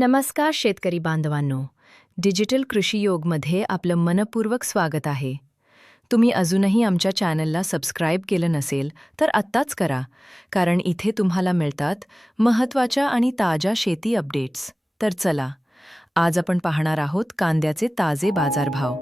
नमस्कार शेतकरी बांधवांनो, डिजिटल कृषी योगमध्ये आपलं मनपूर्वक स्वागत आहे. तुम्ही अजूनही आमच्या चॅनलला सबस्क्राईब केलं नसेल तर आत्ताच करा, कारण इथे तुम्हाला मिळतात महत्त्वाच्या आणि ताज्या शेती अपडेट्स. तर चला, आज आपण पाहणार आहोत कांद्याचे ताजे बाजारभाव.